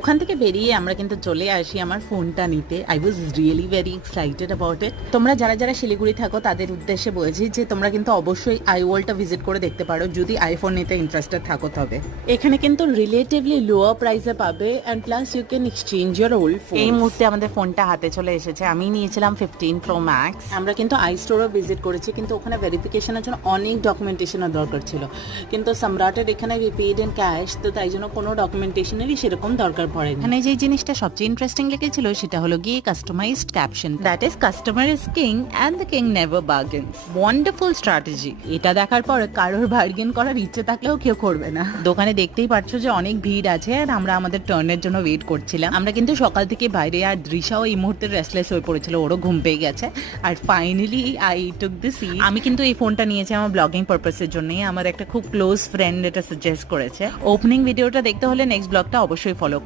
ওখান থেকে বেরিয়ে আমরা কিন্তু চলে আসি আমার ফোনটা নিতে। I was really very excited about it. তোমরা যারা যারা শিলিগুড়ি থাকো তাদের উদ্দেশ্যে বলছি যে তোমরা কিন্তু অবশ্যই আই ওয়ার্ল্ডটা ভিজিট করে দেখতে পারো যদি আইফোন নিতে ইন্টারেস্টেড থাকো। তবে এখানে কিন্তু রিলেটিভলি লোয়ার প্রাইসে পাবে and plus you can exchange your old phone. এই মুহূর্তে আমাদের ফোনটা হাতে চলে এসেছে। আমি নিয়েছিলাম 15 Pro Max। আমরা কিন্তু আই স্টোরও ভিজিট করেছি, কিন্তু ওখানে ভেরিফিকেশনের জন্য অনেক ডকুমেন্টেশনের দরকার ছিল, কিন্তু সম্রাটের এখানে উই পেড ইন ক্যাশ, তো তাই জন্য কোনো ডকুমেন্টেশনেরই সেরকম দরকার পড়ে। এখানে যে জিনিসটা সবচেয়ে ইন্টারেস্টিং লেগেছিল সেটা হলো গিয়ে customized caption, that is customer is king and the king never bargains. Wonderful strategy. এটা দেখার পর কারোর বার্গেন করার ইচ্ছে থাকলেও কেউ করবে না। দোকানে দেখতেই পাচ্ছ যে অনেক ভিড় আছে আর আমরা আমাদের টার্নের জন্য ওয়েট করছিলাম। আমরা কিন্তু সকাল থেকে বাইরে, আর দৃশাও এই মুহূর্তে রেস্টলেস হয়ে পড়েছিল, ওরও ঘুম পেয়ে গেছে। আর finally I took this seat. আমি কিন্তু এই ফোনটা নিয়েছি আমার ব্লগিং পারপাসের জন্য। আমার একটা খুব ক্লোজ ফ্রেন্ড এটা সাজেস্ট করেছে। ওপেনিং ভিডিওটা দেখতে হলে নেক্সট ব্লগটা অবশ্যই ফলো